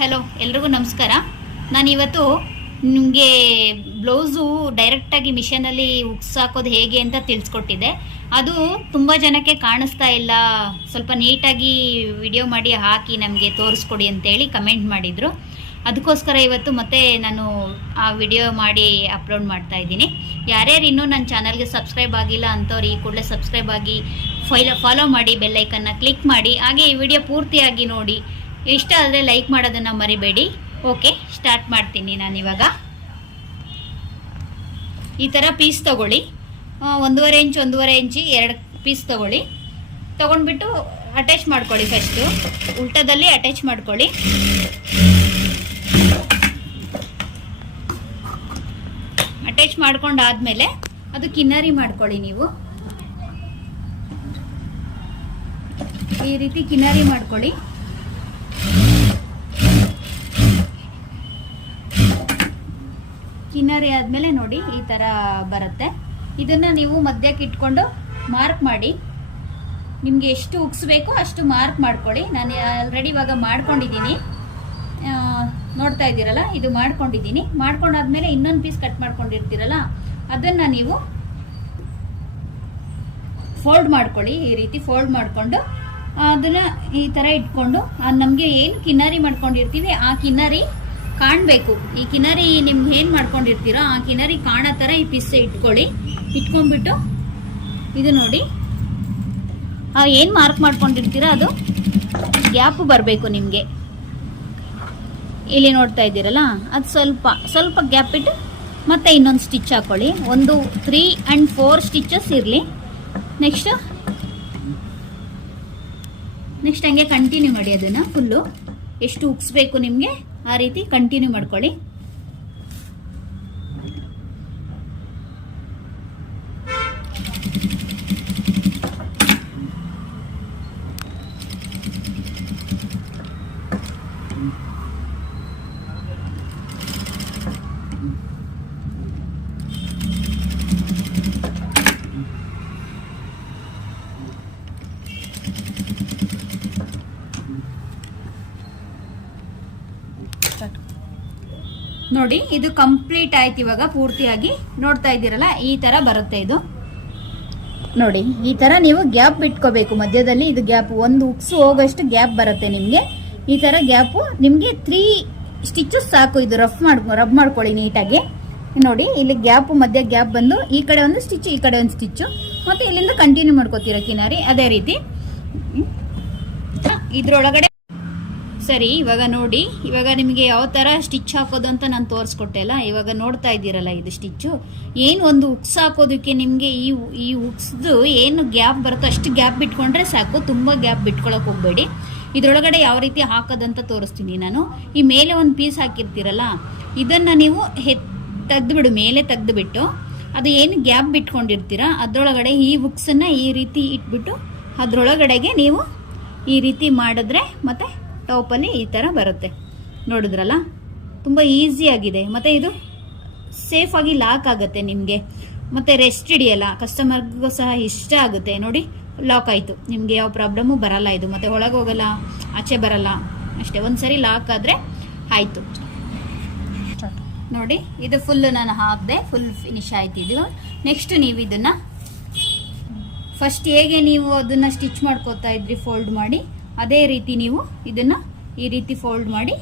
Hello, ಎಲ್ರಿಗೂ ನಮಸ್ಕಾರ. ನಾನಿವತ್ತು ನಿಮಗೆ ಬ್ಲೌಸು ಡೈರೆಕ್ಟಾಗಿ ಮಿಷನಲ್ಲಿ ಉಕ್ಸ್ ಹಾಕೋದು ಹೇಗೆ ಅಂತ ತಿಳಿಸ್ಕೊಟ್ಟಿದ್ದೆ. ಅದು ತುಂಬ ಜನಕ್ಕೆ ಕಾಣಿಸ್ತಾ ಇಲ್ಲ, ಸ್ವಲ್ಪ ನೀಟಾಗಿ ವಿಡಿಯೋ ಮಾಡಿ ಹಾಕಿ ನಮಗೆ ತೋರಿಸ್ಕೊಡಿ ಅಂತೇಳಿ ಕಮೆಂಟ್ ಮಾಡಿದರು. ಅದಕ್ಕೋಸ್ಕರ ಇವತ್ತು ಮತ್ತೆ ನಾನು ಆ ವಿಡಿಯೋ ಮಾಡಿ ಅಪ್ಲೋಡ್ ಮಾಡ್ತಾ ಇದ್ದೀನಿ. ಯಾರ್ಯಾರು ಇನ್ನೂ ನನ್ನ ಚಾನಲ್ಗೆ ಸಬ್ಸ್ಕ್ರೈಬ್ ಆಗಿಲ್ಲ ಅಂಥವ್ರು ಈ ಕೂಡಲೇ ಸಬ್ಸ್ಕ್ರೈಬ್ ಆಗಿ ಫಾಲೋ ಮಾಡಿ, ಬೆಲ್ಲೈಕನ್ನ ಕ್ಲಿಕ್ ಮಾಡಿ, ಹಾಗೆ ಈ ವಿಡಿಯೋ ಪೂರ್ತಿಯಾಗಿ ನೋಡಿ. ಇಷ್ಟ ಆದರೆ ಲೈಕ್ ಮಾಡೋದನ್ನು ಮರಿಬೇಡಿ. ಓಕೆ, ಸ್ಟಾರ್ಟ್ ಮಾಡ್ತೀನಿ ನಾನಿವಾಗ. ಈ ಥರ ಪೀಸ್ ತಗೊಳ್ಳಿ, 1.5 ಇಂಚ್ 1.5 ಇಂಚಿ 2 ಪೀಸ್ ತಗೊಳ್ಳಿ. ತೊಗೊಂಡ್ಬಿಟ್ಟು ಅಟ್ಯಾಚ್ ಮಾಡ್ಕೊಳ್ಳಿ. ಫಸ್ಟು ಉಲ್ಟದಲ್ಲಿ ಅಟ್ಯಾಚ್ ಮಾಡ್ಕೊಳ್ಳಿ. ಅಟ್ಯಾಚ್ ಮಾಡ್ಕೊಂಡಾದ್ಮೇಲೆ ಅದು ಕಿನ್ನರಿ ಮಾಡ್ಕೊಳ್ಳಿ. ನೀವು ಈ ರೀತಿ ಕಿನ್ನರಿ ಮಾಡ್ಕೊಳ್ಳಿ. ಕಿನ್ನರಿ ಆದಮೇಲೆ ನೋಡಿ ಈ ಥರ ಬರುತ್ತೆ. ಇದನ್ನು ನೀವು ಮಧ್ಯಕ್ಕೆ ಇಟ್ಕೊಂಡು ಮಾರ್ಕ್ ಮಾಡಿ. ನಿಮಗೆ ಎಷ್ಟು ಉಕ್ಸ್ಬೇಕು ಅಷ್ಟು ಮಾರ್ಕ್ ಮಾಡ್ಕೊಳ್ಳಿ. ನಾನು ಆಲ್ರೆಡಿ ಇವಾಗ ಮಾಡ್ಕೊಂಡಿದ್ದೀನಿ, ನೋಡ್ತಾ ಇದ್ದೀರಲ್ಲ, ಇದು ಮಾಡ್ಕೊಂಡಿದ್ದೀನಿ. ಮಾಡ್ಕೊಂಡಾದ್ಮೇಲೆ ಇನ್ನೊಂದು ಪೀಸ್ ಕಟ್ ಮಾಡ್ಕೊಂಡಿರ್ತೀರಲ್ಲ, ಅದನ್ನು ನೀವು ಫೋಲ್ಡ್ ಮಾಡ್ಕೊಳ್ಳಿ. ಈ ರೀತಿ ಫೋಲ್ಡ್ ಮಾಡಿಕೊಂಡು ಅದನ್ನು ಈ ಥರ ಇಟ್ಕೊಂಡು ನಮಗೆ ಏನು ಕಿನ್ನರಿ ಮಾಡ್ಕೊಂಡಿರ್ತೀವಿ ಆ ಕಿನ್ನರಿ ಕಾಣಬೇಕು. ಈ ಕಿನ್ನರಿ ನಿಮ್ಗೆ ಏನು ಮಾಡ್ಕೊಂಡಿರ್ತೀರೋ ಆ ಕಿನ್ನರಿ ಕಾಣೋ ಥರ ಈ ಪೀಸ್ ಇಟ್ಕೊಳ್ಳಿ. ಇಟ್ಕೊಂಡ್ಬಿಟ್ಟು ಇದು ನೋಡಿ, ಏನು ಮಾರ್ಕ್ ಮಾಡ್ಕೊಂಡಿರ್ತೀರೋ ಅದು ಗ್ಯಾಪು ಬರಬೇಕು ನಿಮಗೆ. ಇಲ್ಲಿ ನೋಡ್ತಾ ಇದ್ದೀರಲ್ಲ, ಅದು ಸ್ವಲ್ಪ ಗ್ಯಾಪ್ ಇಟ್ಟು ಮತ್ತೆ ಇನ್ನೊಂದು ಸ್ಟಿಚ್ ಹಾಕೊಳ್ಳಿ. 1, 3 and 4 ಸ್ಟಿಚಸ್ ಇರಲಿ. ನೆಕ್ಸ್ಟ್ ಹಂಗೆ ಕಂಟಿನ್ಯೂ ಮಾಡಿ. ಅದನ್ನು ಫುಲ್ಲು ಎಷ್ಟು ಉಕ್ಸ್ಬೇಕು ನಿಮಗೆ ಆ ರೀತಿ ಕಂಟಿನ್ಯೂ ಮಾಡ್ಕೊಳ್ಳಿ. ನೋಡಿ, ಇದು ಕಂಪ್ಲೀಟ್ ಆಯ್ತು. ಇವಾಗ ಪೂರ್ತಿಯಾಗಿ ನೋಡ್ತಾ ಇದ್ದೀರಲ್ಲ, ಈ ತರ ಬರುತ್ತೆ. ಇದು ನೋಡಿ, ಈ ತರ ನೀವು ಗ್ಯಾಪ್ ಬಿಟ್ಕೋಬೇಕು ಮಧ್ಯದಲ್ಲಿ. ಇದು ಗ್ಯಾಪ್, ಒಂದು ಉಕ್ಸು ಹೋಗೋಷ್ಟು ಗ್ಯಾಪ್ ಬರುತ್ತೆ ನಿಮಗೆ. ಈ ತರ ಗ್ಯಾಪು ನಿಮಗೆ 3 ಸ್ಟಿಚಸ್ ಸಾಕು. ಇದು ರಬ್ ಮಾಡ್ಕೊಳ್ಳಿ ನೀಟಾಗಿ. ನೋಡಿ, ಇಲ್ಲಿ ಗ್ಯಾಪು, ಮಧ್ಯ ಗ್ಯಾಪ್ ಬಂದು ಈ ಕಡೆ ಒಂದು ಸ್ಟಿಚ್, ಈ ಕಡೆ ಒಂದು ಸ್ಟಿಚ್ಚು, ಮತ್ತೆ ಇಲ್ಲಿಂದ ಕಂಟಿನ್ಯೂ ಮಾಡ್ಕೋತೀರ ಕಿನಾರಿ. ಅದೇ ರೀತಿ ಇದ್ರೊಳಗಡೆ ಸರಿ. ಇವಾಗ ನೋಡಿ, ಇವಾಗ ನಿಮಗೆ ಯಾವ ಥರ ಸ್ಟಿಚ್ ಹಾಕೋದು ಅಂತ ನಾನು ತೋರಿಸ್ಕೊಟ್ಟೆ ಅಲ್ಲ. ಇವಾಗ ನೋಡ್ತಾ ಇದ್ದೀರಲ್ಲ, ಇದು ಸ್ಟಿಚ್ಚು. ಏನು ಒಂದು ಉಕ್ಸ್ ಹಾಕೋದಕ್ಕೆ ನಿಮಗೆ ಈ ಉಕ್ಸ್ದು ಏನು ಗ್ಯಾಪ್ ಬರುತ್ತೋ ಅಷ್ಟು ಗ್ಯಾಪ್ ಬಿಟ್ಕೊಂಡ್ರೆ ಸಾಕು. ತುಂಬ ಗ್ಯಾಪ್ ಬಿಟ್ಕೊಳಕ್ಕೆ ಹೋಗಬೇಡಿ. ಇದರೊಳಗಡೆ ಯಾವ ರೀತಿ ಹಾಕೋದಂತ ತೋರಿಸ್ತೀನಿ ನಾನು. ಈ ಮೇಲೆ ಒಂದು ಪೀಸ್ ಹಾಕಿರ್ತೀರಲ್ಲ, ಇದನ್ನು ನೀವು ತೆಗೆದುಬಿಡು, ಮೇಲೆ ತೆಗೆದುಬಿಟ್ಟು ಅದು ಏನು ಗ್ಯಾಪ್ ಬಿಟ್ಕೊಂಡಿರ್ತೀರ ಅದರೊಳಗಡೆ ಈ ಉಕ್ಸನ್ನು ಈ ರೀತಿ ಇಟ್ಬಿಟ್ಟು ಅದರೊಳಗಡೆಗೆ ನೀವು ಈ ರೀತಿ ಮಾಡಿದ್ರೆ ಮತ್ತೆ ಟಾಪಲ್ಲಿ ಈ ಥರ ಬರುತ್ತೆ. ನೋಡಿದ್ರಲ್ಲ, ತುಂಬ ಈಸಿಯಾಗಿದೆ. ಮತ್ತು ಇದು ಸೇಫಾಗಿ ಲಾಕ್ ಆಗುತ್ತೆ ನಿಮಗೆ. ಮತ್ತು ರೆಸ್ಟ್ ಹಿಡಿಯಲ್ಲ, ಕಸ್ಟಮರ್ಗೂ ಸಹ ಇಷ್ಟ ಆಗುತ್ತೆ. ನೋಡಿ, ಲಾಕ್ ಆಯಿತು, ನಿಮಗೆ ಯಾವ ಪ್ರಾಬ್ಲಮ್ಮು ಬರಲ್ಲ. ಇದು ಮತ್ತು ಒಳಗೆ ಹೋಗಲ್ಲ, ಆಚೆ ಬರಲ್ಲ ಅಷ್ಟೇ. ಒಂದ್ಸರಿ ಲಾಕ್ ಆದರೆ ಆಯಿತು. ನೋಡಿ, ಇದು ಫುಲ್ಲು ನಾನು ಹಾಕಿದೆ, ಫುಲ್ ಫಿನಿಶ್ ಆಯ್ತಿದ್ದು. ನೆಕ್ಸ್ಟ್ ನೀವು ಇದನ್ನು ಫಸ್ಟ್ ಹೇಗೆ ನೀವು ಅದನ್ನು ಸ್ಟಿಚ್ ಮಾಡ್ಕೋತಾ ಇದ್ರಿ ಫೋಲ್ಡ್ ಮಾಡಿ, ಅದೇ ರೀತಿ ನೀವು ಇದನ್ನು ಈ ರೀತಿ ಫೋಲ್ಡ್ ಮಾಡಿ